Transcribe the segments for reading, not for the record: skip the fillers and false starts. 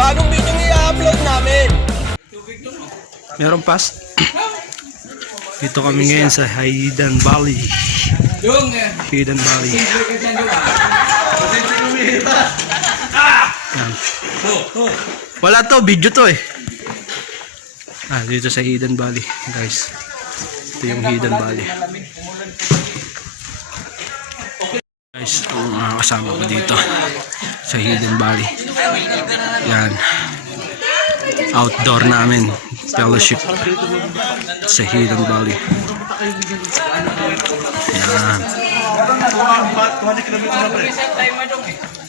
bagong video i-upload namin. Meron pas. Dito kami ngayon sa Hidden Valley. Hidden Valley. Yan. Wala to, video to eh. Dito sa Hidden Valley, guys. Ito yung Hidden Valley. Guys, ang mga kasama ko dito sa Hidden Valley. Yan. Outdoor namin. Fellowship sa Hidden Valley. Yan.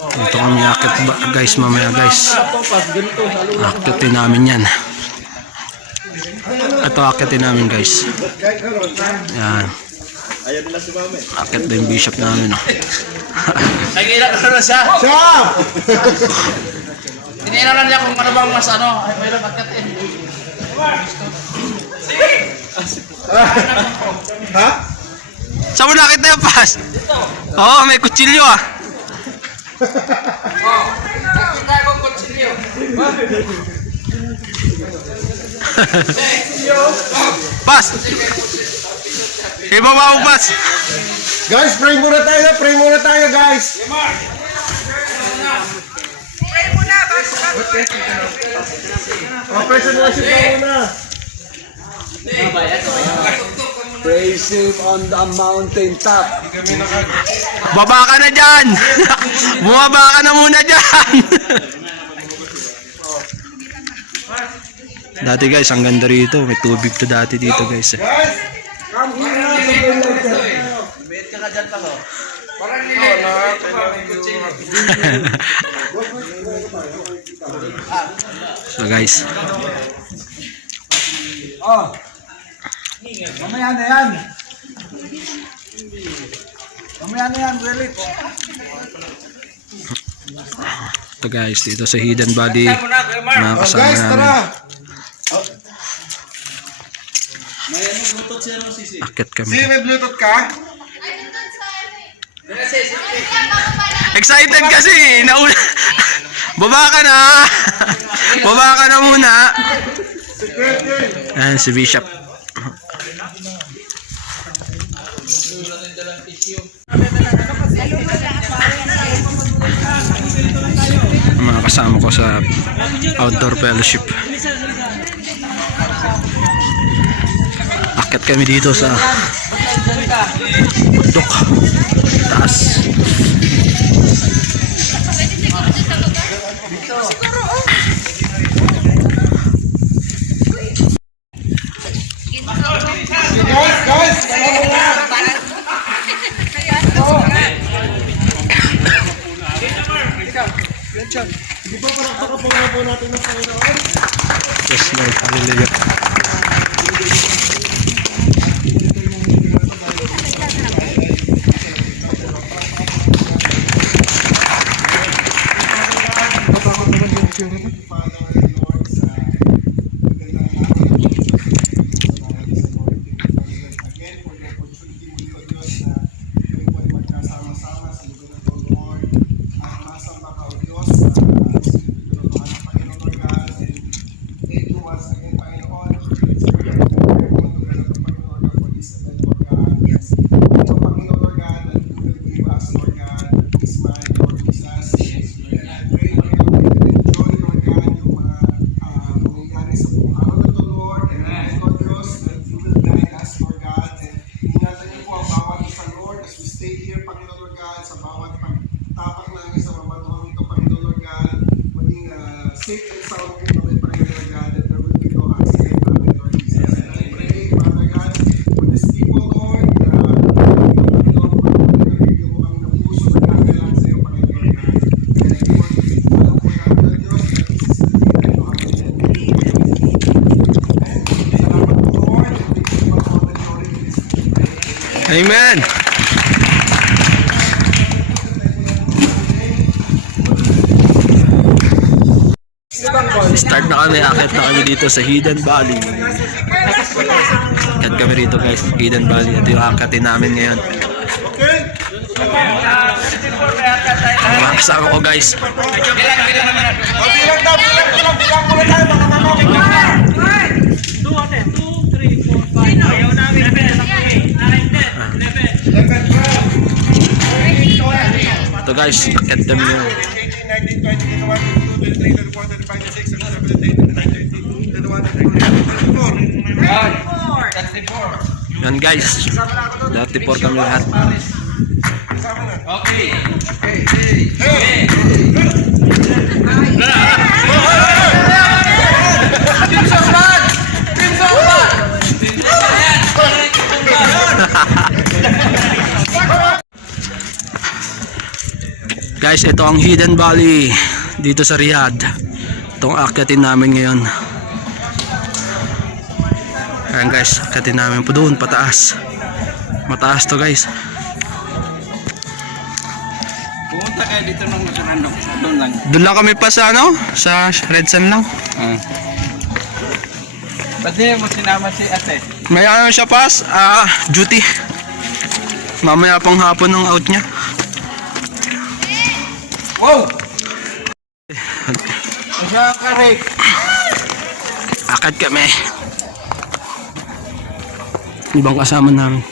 Dito kami akit guys mamaya guys. Akitin namin yan. Ito akitin namin guys. Yan. Akit na yung bishop namin. Nag-iilan na na siya. Stop! Tinira lang niya kung ano bang mas ano. Ay, mayroon magkatin. Ha? Saan mo nakita yung pas? Oo, may kutsilyo ah. Kita akong kutsilyo. Pas! Ibaba mo pas! Guys, pray muna tayo guys. Praise and worship na muna. Praise Him on the mountain top. Baba ka na dyan! Bumaba ka na muna dyan! Dati guys, ang ganda rito. May tubig to dati dito guys. Come here na sa Lord. Bait ka na dyan pa ko. Parang So guys, Mamaya na yan. Relit. ito guys, dito sa Hidden Valley, mga kasama Guys, namin. tara. Akit kami. May Bluetooth ka? Excited kasi! Nauna. Baba ka na! Baba ka na muna! Ayan si Bishop. Ang mga kasama ko sa outdoor fellowship. Akit kami dito sa bundok taas. Guys. Di ba parang pakapangalan po natin ng Panginoon? Yes, Lord. Hallelujah. Safe and sound po kami, Panginoon God, that there will be no accident, Lord Jesus. And I pray, Father God, for this people, Lord, Panginoon, pagkakabigyan mo kami ng puso na kakalaan sa iyo, Panginoon God. And I want to be alam po namin ng Diyos, at isisilihan mo kami. Salamat po, Lord, and thank you for all the glory in this day. Amen. Start na kami, akit na kami dito sa Hidden Valley. Akit kami rito guys, Hidden Valley. Ito yung akitin namin ngayon. Mga kasama ko guys. Bilang daw Ito guys, akit kami yun. 18, 19, 20, 21, 22, 23, 24, 25, 26, 27, 28, 29, 30, 31, 32, 33, 34. Yan guys, dati 4 kami lahat. Okay. Guys, ito ang Hidden Valley dito sa Riyadh. Itong akyatin namin ngayon. Ayan guys, akyatin namin po doon pataas. Mataas to guys. Pumunta kayo dito ng nakarandok. Doon lang. Doon lang kami pa sa ano? Sa Red Sun lang. Ba't di mo sinama si ate? May ano siya pas? Duty. Mamaya pang hapon ng out niya. Wow! Siya karik. Akad kami. Ibang kasama namin.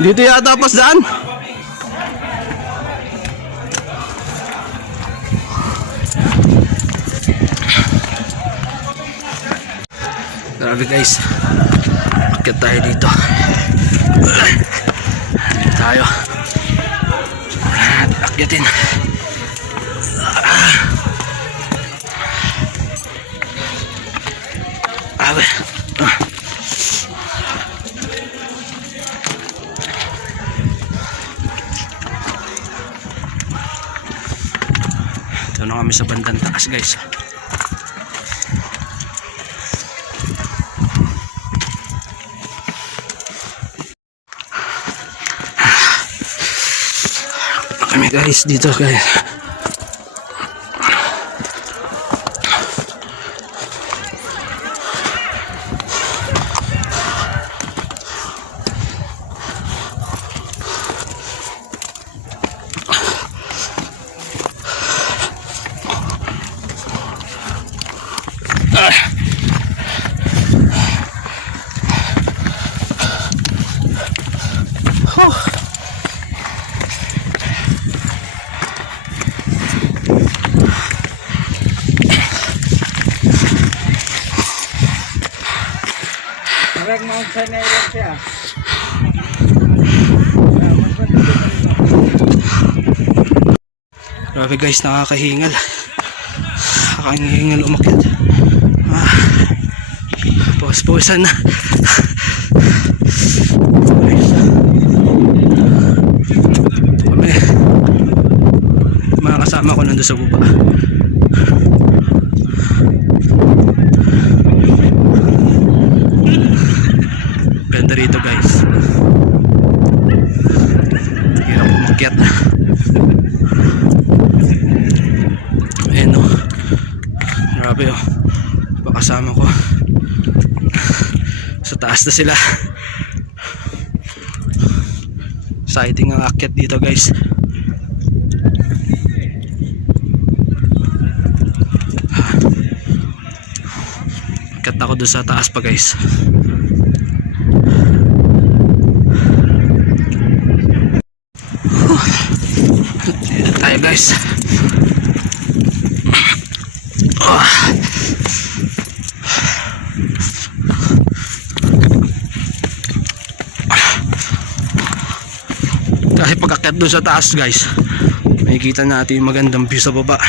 Dito yata pas daan. Grabe guys. Akit tayo dito. Dito tayo. Akyatin. Awe. Ito na kami sa bandang taas guys. Kami guys dito guys. Parang Mount Sinai siya. Grabe guys, nakakahingal. Nakakahingal umakyat. Pause-pausan na. Kami. Mga kasama ko nandun sa baba. Ganda rito guys. Hirap umakyat. Ayan o. Grabe o. Pakasama ko. Sa taas na sila. Sighting ang akyat dito guys. Akyat ako doon sa taas pa guys. Dito tayo guys. Kasi pag akyat doon sa taas guys, makikita natin yung magandang view sa baba.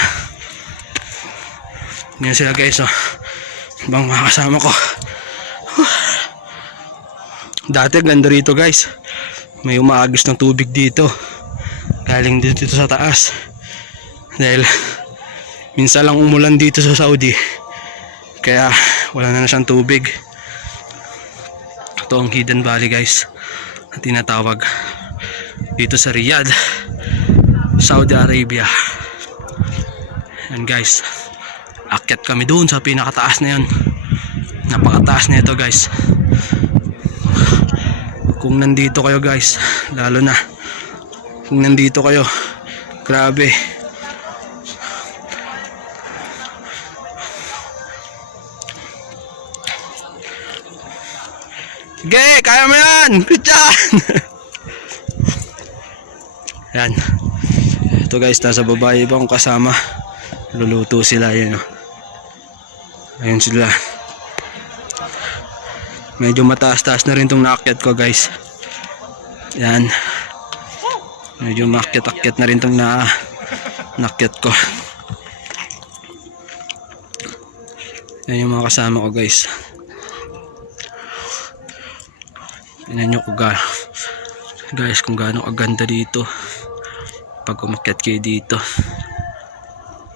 Yan sila guys oh. Ibang mga kasama ko. Dati ganda rito guys. May umaagos ng tubig dito. Galing dito sa taas. Dahil minsan lang umulan dito sa Saudi. Kaya wala na siyang tubig. Ito ang Hidden Valley guys. Na tinatawag. Dito sa Riyadh, Saudi Arabia. And guys, akyat kami doon sa pinakataas na yun. Napakataas na ito guys. Kung nandito kayo guys, lalo na kung nandito kayo, grabe, Sige, kaya mo yan! Christian! Yan. Ito guys, nasa baba ibang kasama. Luluto sila yun. Oh. Ayun sila. Medyo mataas-taas na rin tong naakyat ko guys. Yan. Medyo maakyat-akyat na rin tong naakyat ko. Yan yung mga kasama ko guys. Tingnan nyo guys kung gaano kaganda dito pag umakyat kayo dito.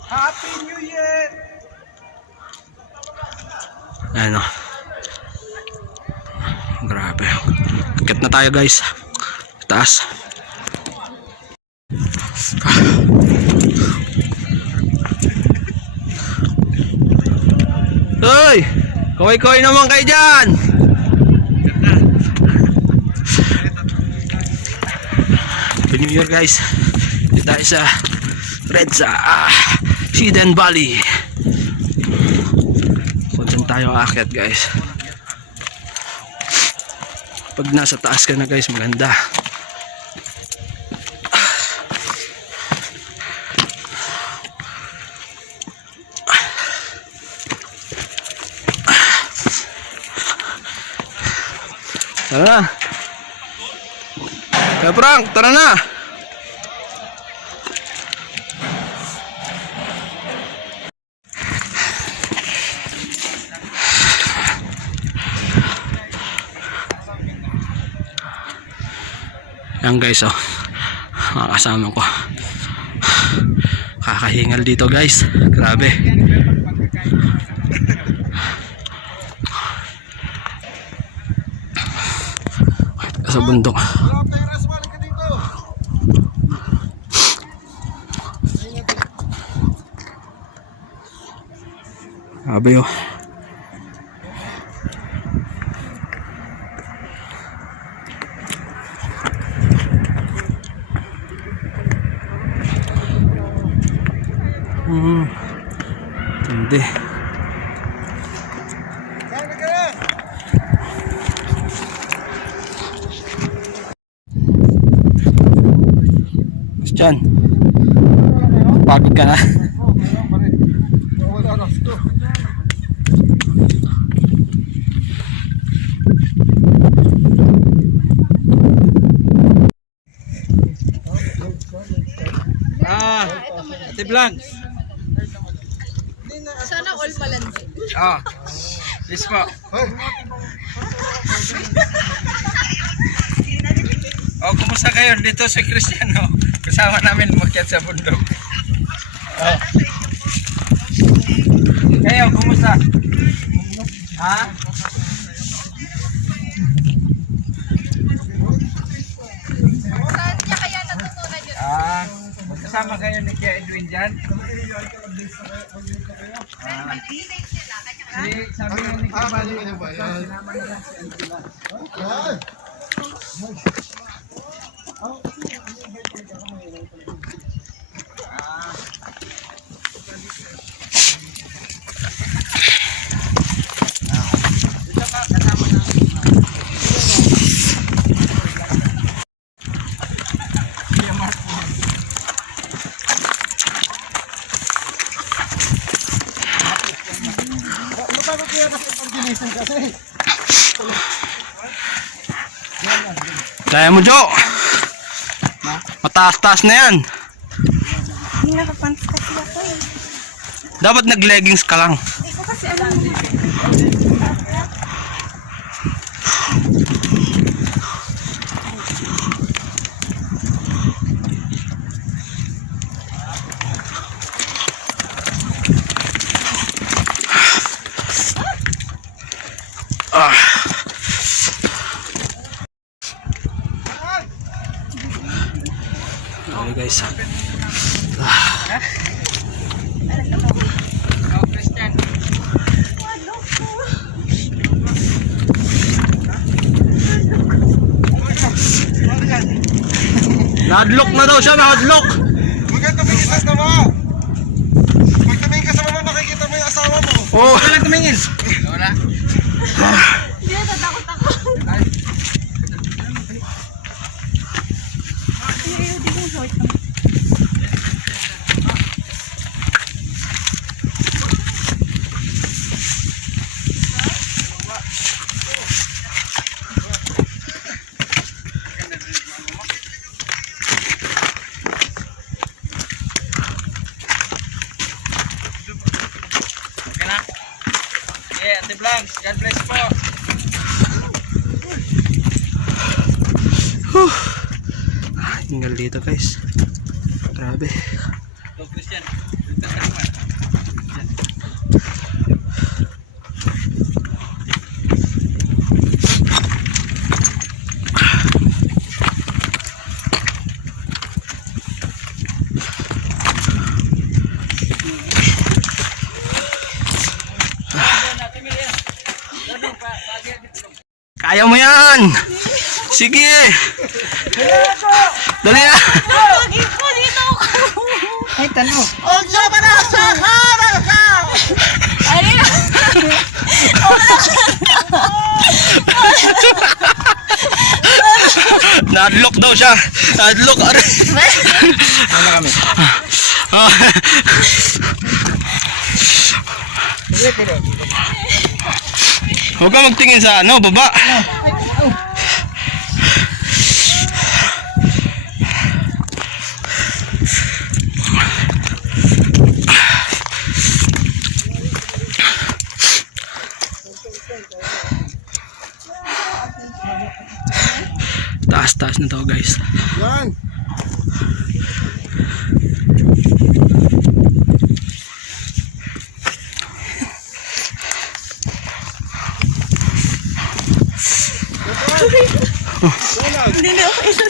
Happy New Year! Ano, grabe. Akyat na tayo guys, taas. Hoy, kaway-kaway naman kayo dyan. Happy New Year guys. Dito tayo sa Redsa Hidden Valley. Kung saan tayo aakyat guys. Pag nasa taas ka na guys, maganda. Tara na. Kaya Frank, tara na. Yan guys, oh, mga kasama ko. Kakahingal dito guys, grabe. Sa bundok. Grabe oh. Hindi. Christian, pagod ka na. Ate Blanc. Sana all malandi. Yes po. Kumusta kayo? Dito si Cristiano. Kasama namin umakyat sa bundok. Kayo, kumusta? Ha? Saan niya kaya natutunan yun? Kasama kayo ni Kuya Edwin dyan? Sabi nga ni Kuya Kaya mo, Jo. Mataas-taas na yan. Hindi nakapants kasi ako eh. Dapat nag-leggings ka lang. Hindi ko kasi alam. Okay guys. Christian. Nadlock na daw siya, nadlock. Huwag tumingin sa tawa. Pag tumingin ka sa mama, makikita mo yung asawa mo. Oh. Wala tumingin. Wala. Hindi, tatakot ako. Ate Blancs. God bless po. Hingal dito guys. Grabe. Go Christian. Dito ka naman. Kaya mo yan! Sige! Dali na! Lagi po dito ako. Ay, tanong. Huwag siya pa na sa harap ka. Ay, Na-unlock daw siya! Na-unlock! Aray! Ano kami? Sige, pero. Huwag ka magtingin sa ano, baba! Taas-taas na to guys. Yan. hindi na ako isa.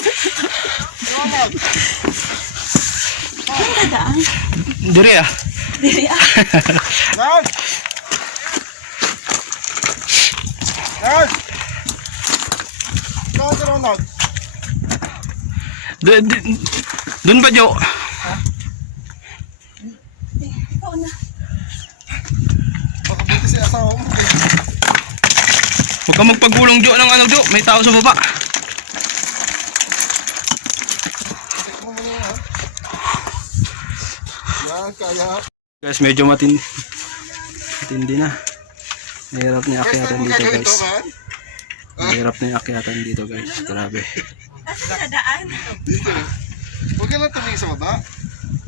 Saan ka daan? Diri ah. Dili ah. Yan. Yan. Ronald. Doon ba Jo? Ikaw na. Baka buti si asawa mo. Huwag ka magpagulong Jo ng ano Jo. May tao sa baba. Yan, kaya. Guys, medyo matindi na. Mahirap na yung akyatan dito guys. Mahirap na yung akyatan dito guys. Grabe. Saan ka daan? Dito. Huwag ka lang tumingin sa baba.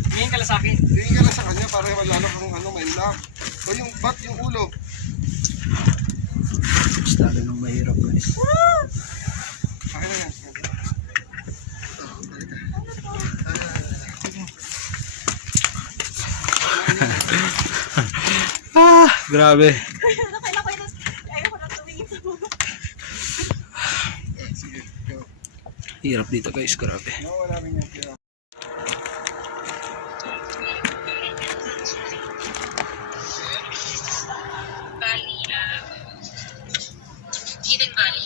Tingin ka lang sa akin. Tingin ka lang sa kanya para malalo kung ano, may lock. O yung bat, yung ulo. Mas lalo nang mahirap guys. Akin na yan. Grabe. Ayaw ko na tumingin sa mga. Sige, go. Hirap dito guys. Grabe. Nawala rin yung pira. Hidden Valley.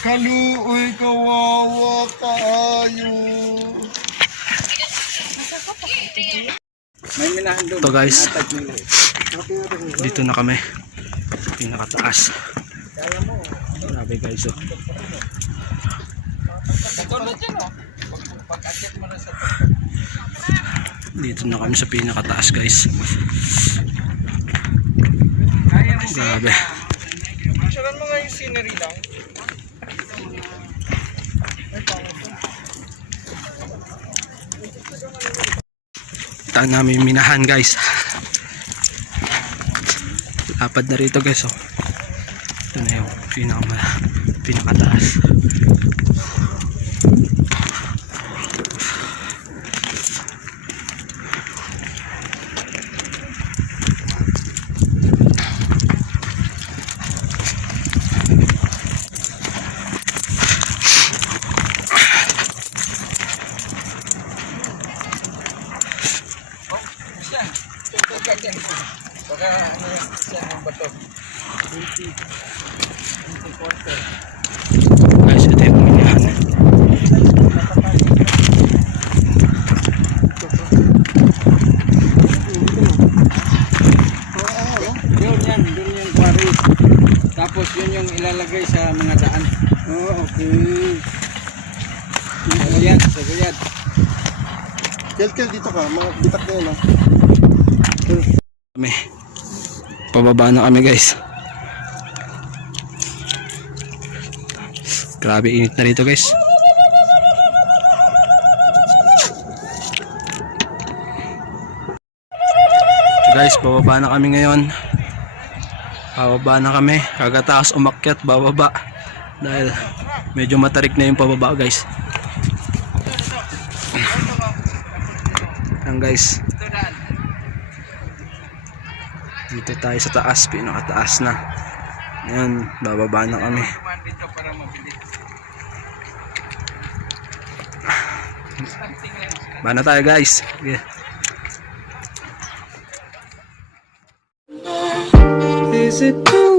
Kaluoy, kawawa kayo. May minahan doon. Ito guys. Natag nila eh. Dito na kami. Pinakataas. Grabe guys oh. Katulad yun oh. Pag-akyat mo na sa Dito na kami sa pinakataas guys. Grabe. Picturean mo nga yung scenery lang. Ito namin minahan guys. Lapad na rito guys oh. Ito na yung pinakataas. Siya. Pagka dyan. Pagka ano siya ng bato. 20 quarter. Guys, ito yung minahan. Yun yung quarry. Tapos yun yung ilalagay sa mga daan. Oh, okay. Sa guyad. Kel, dito ka. Mga bitak na yun, ha? Kami. Pababa na kami guys. Grabe init na rito guys. So guys, bababa na kami ngayon. Bababa na kami. Kagataas umakyat, bababa. Dahil medyo matarik na yung pababa guys. Yan guys. Dito tayo sa taas, pinakataas na. Yan, bababa na kami. Dumaan dito para mabilis. Baba na tayo guys. Okay. Is it too